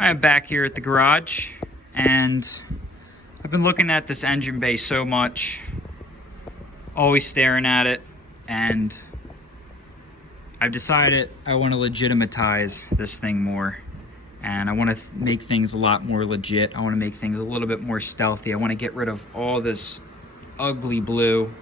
I am back here at the garage, and I've been looking at this engine bay so much, always staring at it, and I've decided I want to legitimatize this thing more, and I want to make things a lot more legit. I want to make things a little bit more stealthy. I want to get rid of all this ugly blue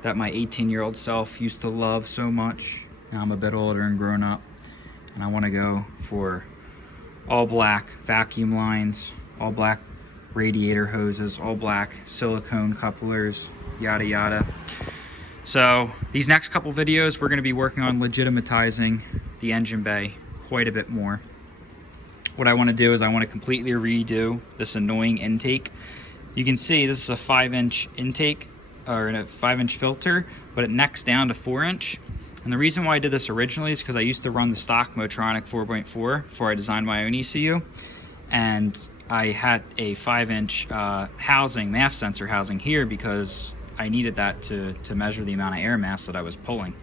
that my 18-year-old self used to love so much. Now I'm a bit older and grown up, and I want to go for all black vacuum lines, all black radiator hoses, all black silicone couplers, yada yada. So these next couple videos, we're going to be working on legitimatizing the engine bay quite a bit more. What I want to do is I want to completely redo this annoying intake. You can see this is a 5-inch intake, or a 5-inch filter, but it necks down to 4-inch. And the reason why I did this originally is because I used to run the stock Motronic 4.4 before I designed my own ECU. And I had a 5-inch housing, MAF sensor housing here because I needed that to measure the amount of air mass that I was pulling.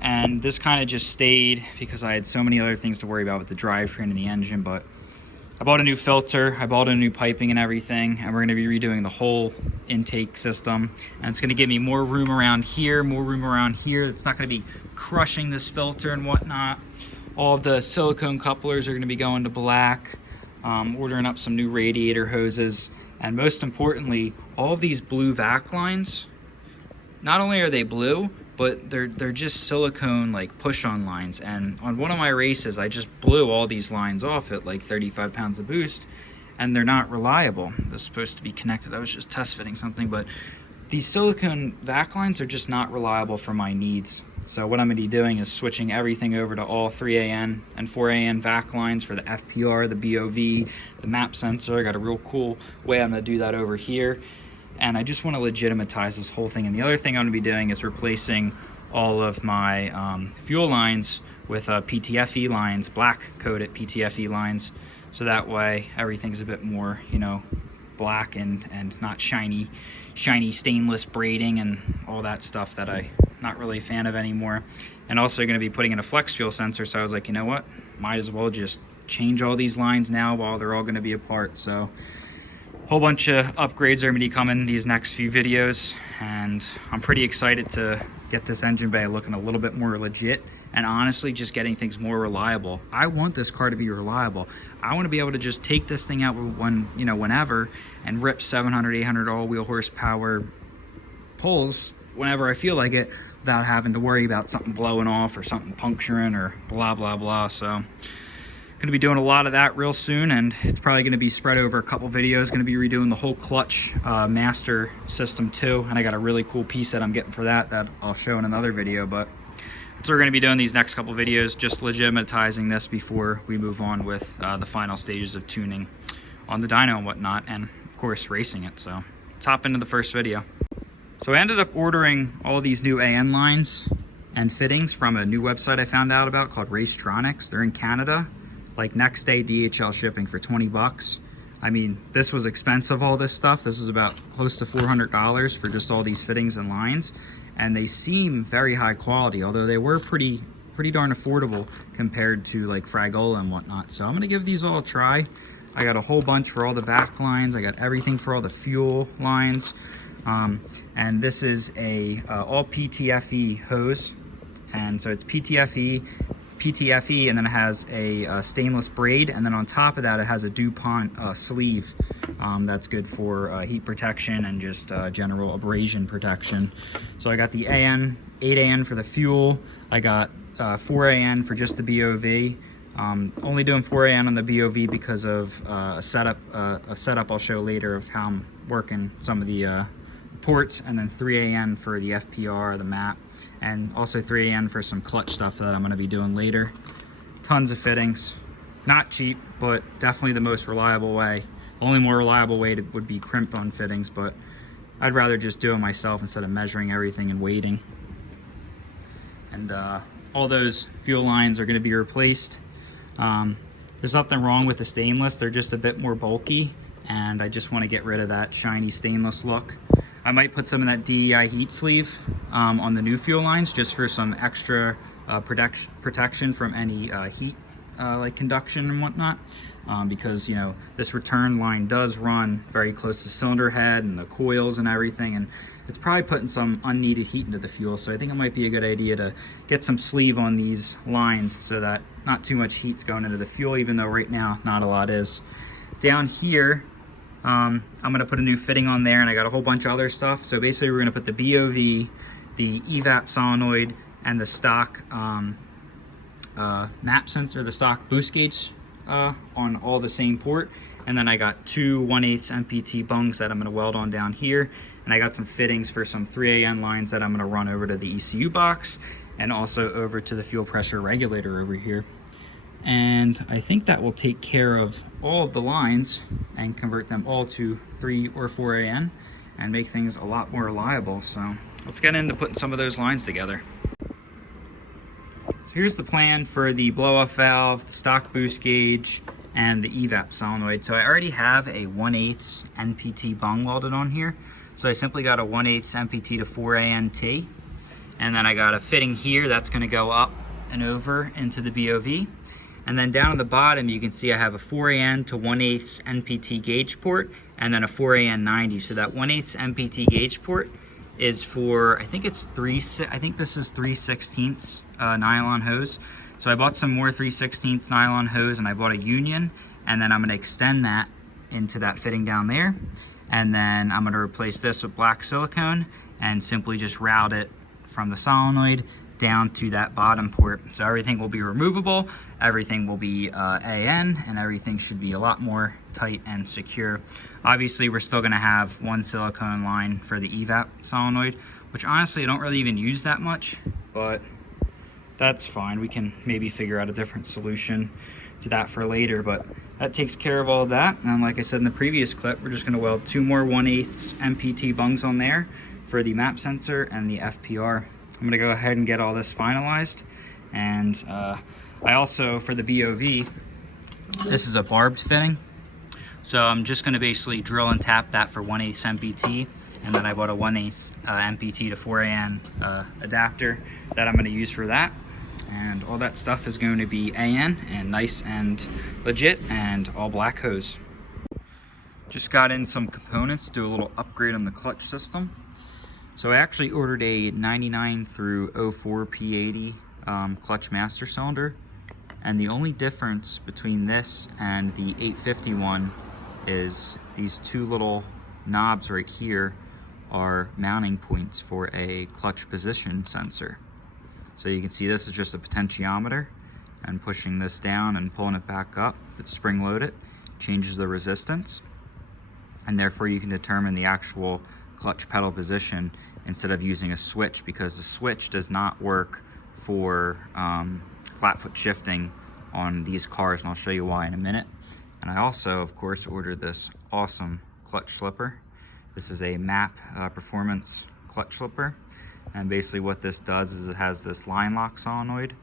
And this kind of just stayed because I had so many other things to worry about with the drivetrain and the engine. But I bought a new filter, I bought a new piping and everything, and we're going to be redoing the whole intake system. And it's going to give me more room around here, more room around here. It's not going to be crushing this filter and whatnot. All of the silicone couplers are going to be going to black. Ordering up some new radiator hoses. And most importantly, all of these blue vac lines, not only are they blue, but they're just silicone like push-on lines. And on one of my races, I just blew all these lines off at like 35 pounds of boost, and they're not reliable. They're supposed to be connected. I was just test fitting something, but these silicone vac lines are just not reliable for my needs. So what I'm going to be doing is switching everything over to all 3AN and 4AN vac lines for the FPR, the BOV, the map sensor. I got a real cool way I'm going to do that over here. And I just want to legitimatize this whole thing. And the other thing I'm going to be doing is replacing all of my fuel lines with PTFE lines, black coated PTFE lines. So that way everything's a bit more, you know, black and not shiny stainless braiding and all that stuff that I'm not really a fan of anymore. And also going to be putting in a flex fuel sensor. So I was like, you know what? Might as well just change all these lines now while they're all going to be apart. So whole bunch of upgrades are going to be coming these next few videos, and I'm pretty excited to get this engine bay looking a little bit more legit and honestly just getting things more reliable. I want this car to be reliable. I want to be able to just take this thing out whenever and rip 700, 800 all-wheel horsepower pulls whenever I feel like it without having to worry about something blowing off or something puncturing or blah blah blah. So going to be doing a lot of that real soon, and it's probably going to be spread over a couple videos. Going to be redoing the whole clutch master system too, and I got a really cool piece that I'm getting for that I'll show in another video. But so we're going to be doing these next couple videos, just legitimatizing this before we move on with the final stages of tuning on the dyno and whatnot, and of course racing it. So let's hop into the first video. So I ended up ordering all these new AN lines and fittings from a new website I found out about called Racetronics. They're in Canada. Like next day DHL shipping for 20 bucks. I mean, this was expensive, all this stuff. This was about close to $400 for just all these fittings and lines. And they seem very high quality, although they were pretty darn affordable compared to like Fragola and whatnot. So I'm gonna give these all a try. I got a whole bunch for all the vac lines. I got everything for all the fuel lines. And this is a all PTFE hose. And so it's PTFE, and then it has a stainless braid, and then on top of that it has a DuPont sleeve that's good for heat protection and just general abrasion protection. So I got the AN, 8AN for the fuel. I got 4AN for just the BOV. Only doing 4AN on the BOV because of a setup I'll show later of how I'm working some of the ports, and then 3AN for the FPR, the map, and also 3AN for some clutch stuff that I'm going to be doing later. Tons of fittings, not cheap, but definitely the most reliable way. The only more reliable way would be crimp on fittings, but I'd rather just do it myself instead of measuring everything and waiting. And all those fuel lines are going to be replaced. There's nothing wrong with the stainless, they're just a bit more bulky, and I just want to get rid of that shiny stainless look. I might put some of that DEI heat sleeve on the new fuel lines just for some extra protection from any heat like conduction and whatnot, because, you know, this return line does run very close to cylinder head and the coils and everything, and it's probably putting some unneeded heat into the fuel. So I think it might be a good idea to get some sleeve on these lines so that not too much heat's going into the fuel, even though right now not a lot is. Down here, I'm gonna put a new fitting on there, and I got a whole bunch of other stuff. So basically we're gonna put the BOV, the evap solenoid, and the stock map sensor, the stock boost gauge on all the same port. And then I got two 1/8 MPT bungs that I'm gonna weld on down here. And I got some fittings for some 3AN lines that I'm gonna run over to the ECU box and also over to the fuel pressure regulator over here. And I think that will take care of all of the lines and convert them all to 3 or 4AN and make things a lot more reliable. So let's get into putting some of those lines together. So here's the plan for the blow-off valve, the stock boost gauge, and the evap solenoid. So I already have a 1/8 NPT bung welded on here. So I simply got a 1/8 NPT to 4ANT. And then I got a fitting here that's gonna go up and over into the BOV. And then down at the bottom, you can see I have a 4AN to 1/8 NPT gauge port and then a 4AN 90. So that 1/8 NPT gauge port is for, I think this is 3/16 nylon hose. So I bought some more 3/16 nylon hose, and I bought a union, and then I'm gonna extend that into that fitting down there. And then I'm gonna replace this with black silicone and simply just route it from the solenoid down to that bottom port. So everything will be removable, everything will be AN, and everything should be a lot more tight and secure. Obviously, we're still gonna have one silicone line for the evap solenoid, which honestly I don't really even use that much, but that's fine. We can maybe figure out a different solution to that for later, but that takes care of all of that. And like I said in the previous clip, we're just gonna weld two more 1/8 MPT bungs on there for the map sensor and the FPR. I'm gonna go ahead and get all this finalized. And I also, for the BOV, this is a barbed fitting. So I'm just gonna basically drill and tap that for 1/8 MPT. And then I bought a 1/8 MPT to 4AN adapter that I'm gonna use for that. And all that stuff is going to be AN and nice and legit and all black hose. Just got in some components to do a little upgrade on the clutch system. So I actually ordered a 99 through 04 P80 clutch master cylinder. And the only difference between this and the 851 is these two little knobs right here are mounting points for a clutch position sensor. So you can see this is just a potentiometer, and pushing this down and pulling it back up, it's spring loaded, changes the resistance, and therefore you can determine the actual clutch pedal position instead of using a switch, because the switch does not work for flat foot shifting on these cars, and I'll show you why in a minute. And I also, of course, ordered this awesome clutch slipper. This is a MAP performance clutch slipper. And basically what this does is it has this line lock solenoid.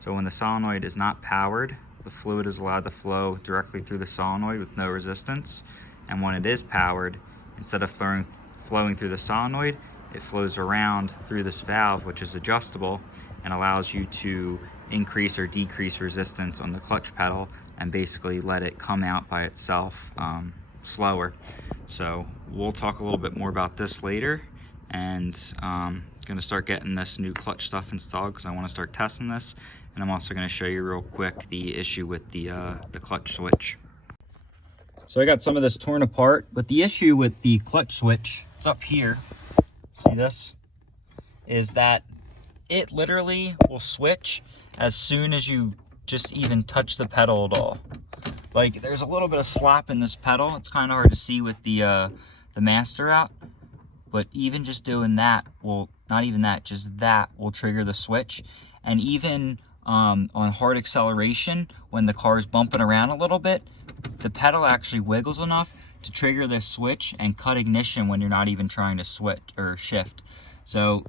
So when the solenoid is not powered, the fluid is allowed to flow directly through the solenoid with no resistance. And when it is powered, instead of flowing through the solenoid, it flows around through this valve, which is adjustable and allows you to increase or decrease resistance on the clutch pedal and basically let it come out by itself slower. So we'll talk a little bit more about this later, and gonna start getting this new clutch stuff installed because I want to start testing this. And I'm also going to show you real quick the issue with the clutch switch. So I got some of this torn apart, but the issue with the clutch switch, it's up here, see this, is that it literally will switch as soon as you just even touch the pedal at all. Like, there's a little bit of slop in this pedal. It's kind of hard to see with the master out, but even just doing that will, not even that, just that will trigger the switch. And even on hard acceleration, when the car is bumping around a little bit, the pedal actually wiggles enough to trigger this switch and cut ignition when you're not even trying to switch or shift. So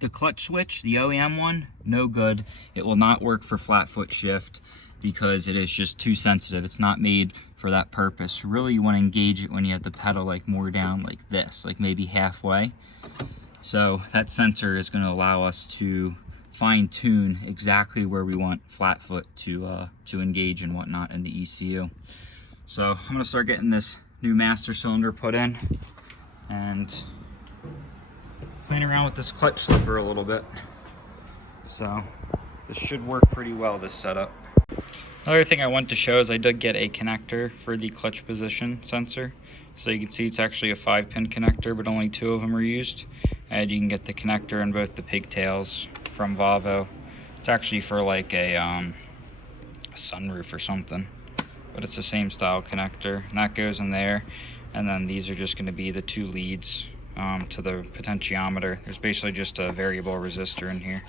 the clutch switch, the OEM one, no good. It will not work for flat foot shift because it is just too sensitive. It's not made for that purpose. Really, you want to engage it when you have the pedal like more down like this, like maybe halfway. So that sensor is going to allow us to fine tune exactly where we want flat foot to engage and whatnot in the ECU. So I'm gonna start getting this new master cylinder put in and playing around with this clutch slipper a little bit. So this should work pretty well, this setup. Another thing I want to show is I did get a connector for the clutch position sensor. So you can see it's actually a 5-pin connector, but only 2 of them are used. And you can get the connector in both the pigtails from Volvo. It's actually for like a sunroof or something, but it's the same style connector, and that goes in there. And then these are just going to be the 2 leads to the potentiometer. There's basically just a variable resistor in here.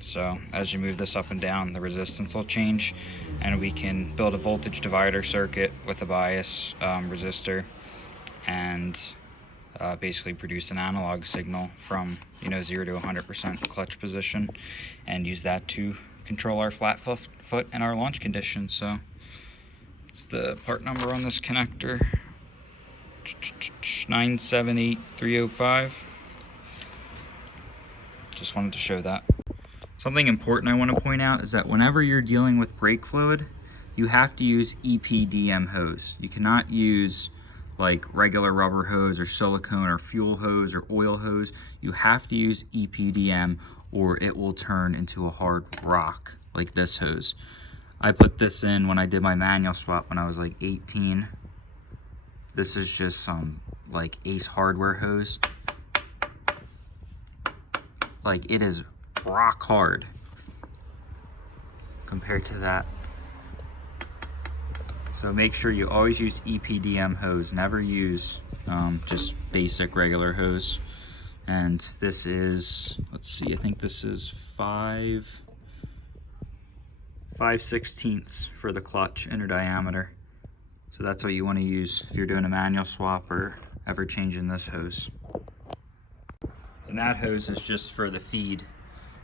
So as you move this up and down, the resistance will change, and we can build a voltage divider circuit with a bias resistor and basically produce an analog signal from 0 to 100% clutch position, and use that to control our flat foot and our launch conditions. So it's the part number on this connector, 978305. Just wanted to show that. Something important I want to point out is that whenever you're dealing with brake fluid, you have to use EPDM hose. You cannot use like regular rubber hose or silicone or fuel hose or oil hose. You have to use EPDM or it will turn into a hard rock like this hose. I put this in when I did my manual swap when I was like 18. This is just some like Ace Hardware hose. Like, it is rock hard compared to that. So make sure you always use EPDM hose. Never use just basic regular hose. And this is, let's see, I think this is 5/16 for the clutch inner diameter. So that's what you want to use if you're doing a manual swap or ever changing this hose. And that hose is just for the feed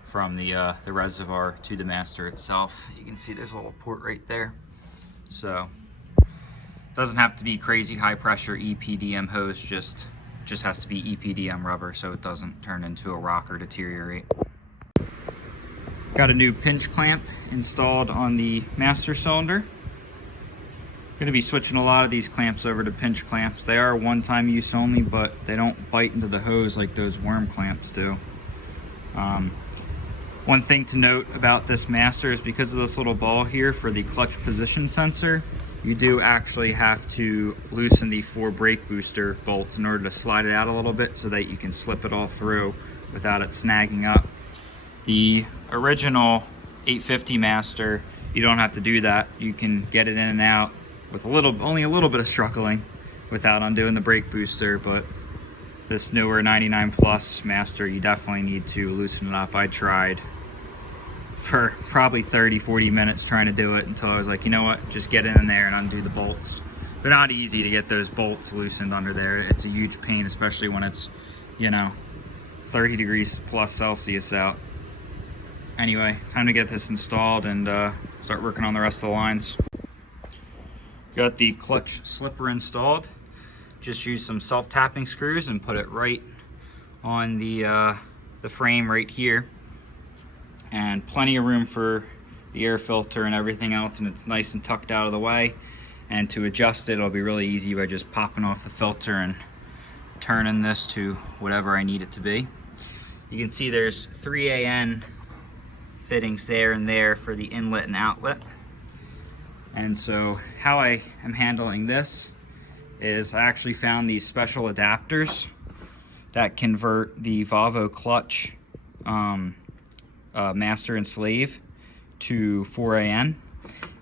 from the reservoir to the master itself. You can see there's a little port right there. So it doesn't have to be crazy high pressure EPDM hose, just has to be EPDM rubber so it doesn't turn into a rock or deteriorate. Got a new pinch clamp installed on the master cylinder. Going to be switching a lot of these clamps over to pinch clamps. They are one-time use only, but they don't bite into the hose like those worm clamps do. One thing to note about this master is because of this little ball here for the clutch position sensor, you do actually have to loosen the 4 brake booster bolts in order to slide it out a little bit so that you can slip it all through without it snagging up. The original 850 master, you don't have to do that. You can get it in and out with only a little bit of struggling without undoing the brake booster, but this newer 99 Plus master, you definitely need to loosen it up. I tried for probably 30-40 minutes trying to do it until I was like, you know what, just get in there and undo the bolts. They're not easy to get those bolts loosened under there. It's a huge pain, especially when it's 30 degrees plus Celsius out. Anyway, time to get this installed and start working on the rest of the lines. Got the clutch slipper installed. Just use some self-tapping screws and put it right on the frame right here. And plenty of room for the air filter and everything else, and it's nice and tucked out of the way. And to adjust it, it'll be really easy by just popping off the filter and turning this to whatever I need it to be. You can see there's 3 AN fittings there and there for the inlet and outlet. And so how I am handling this is I actually found these special adapters that convert the Volvo clutch master and slave to 4AN,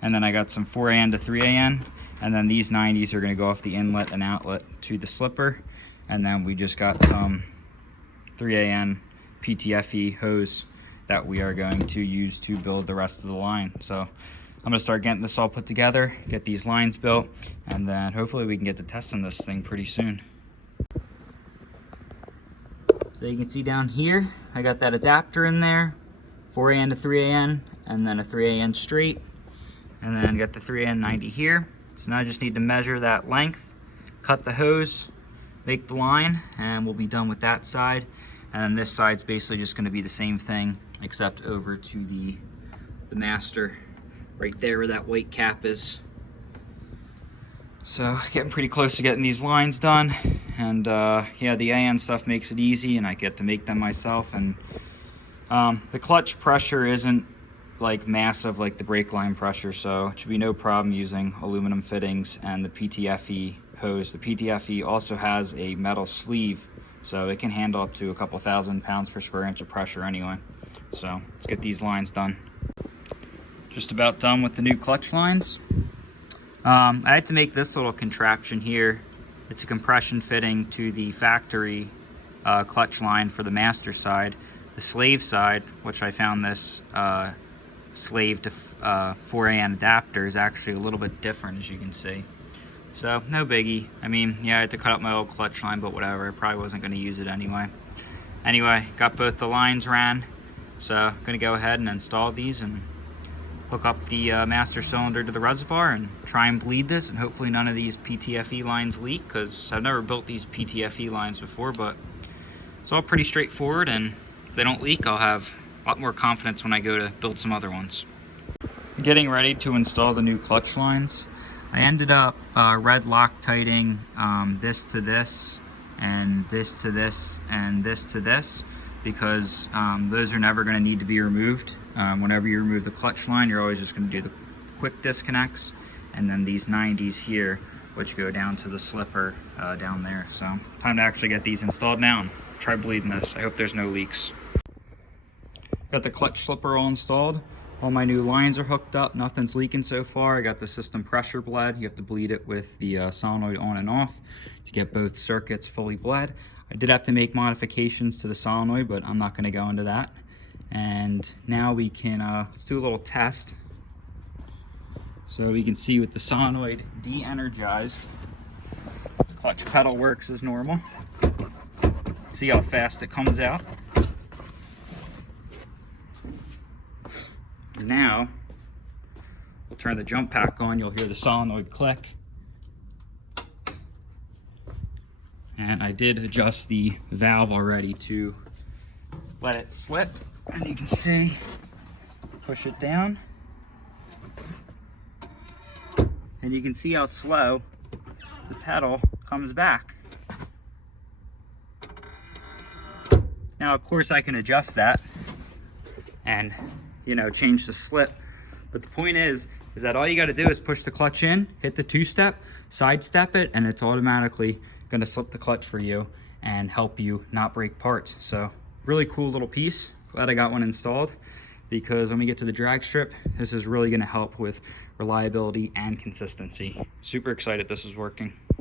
and then I got some 4AN to 3AN, and then these 90s are going to go off the inlet and outlet to the slipper, and then we just got some 3AN PTFE hose that we are going to use to build the rest of the line. So I'm going to start getting this all put together, get these lines built, and then hopefully we can get to testing this thing pretty soon. So you can see down here, I got that adapter in there, 4AN to 3AN, and then a 3AN straight, and then got the 3AN 90 here. So now I just need to measure that length, cut the hose, make the line, and we'll be done with that side. And then this side's basically just going to be the same thing, except over to the master, right there where that white cap is. So getting pretty close to getting these lines done, and yeah, the AN stuff makes it easy, and I get to make them myself. And the clutch pressure isn't like massive like the brake line pressure, so it should be no problem using aluminum fittings and the PTFE hose. The PTFE also has a metal sleeve, so it can handle up to a couple thousand pounds per square inch of pressure anyway. So let's get these lines done. Just about done with the new clutch lines. I had to make this little contraption here. It's a compression fitting to the factory clutch line for the master side. The slave side, which I found this slave to 4AN adapter, is actually a little bit different, as you can see. So no biggie. I mean, yeah, I had to cut up my old clutch line, but whatever. I probably wasn't going to use it anyway. Anyway, got both the lines ran, so I'm going to go ahead and install these and hook up the master cylinder to the reservoir and try and bleed this, and hopefully none of these PTFE lines leak, because I've never built these PTFE lines before, but it's all pretty straightforward, and if they don't leak, I'll have a lot more confidence when I go to build some other ones. Getting ready to install the new clutch lines. I ended up red Loctiting this to this, and this to this, and this to this, because those are never going to need to be removed. Whenever you remove the clutch line, you're always just going to do the quick disconnects, and then these 90s here, which go down to the slipper down there. So time to actually get these installed now and try bleeding this. I hope there's no leaks. Got the clutch slipper all installed. All my new lines are hooked up. Nothing's leaking so far. I got the system pressure bled. You have to bleed it with the solenoid on and off to get both circuits fully bled. I did have to make modifications to the solenoid, but I'm not going to go into that. And now we can let's do a little test. So we can see with the solenoid de-energized, the clutch pedal works as normal. See how fast it comes out. Now we'll turn the jump pack on. You'll hear the solenoid click. And I did adjust the valve already to let it slip. And you can see, push it down. And you can see how slow the pedal comes back. Now, of course, I can adjust that and, you know, change the slip. But the point is that all you got to do is push the clutch in, hit the two-step, sidestep it, and it's automatically going to slip the clutch for you and help you not break parts. So really cool little piece. Glad I got one installed, because when we get to the drag strip, this is really going to help with reliability and consistency. Super excited this is working.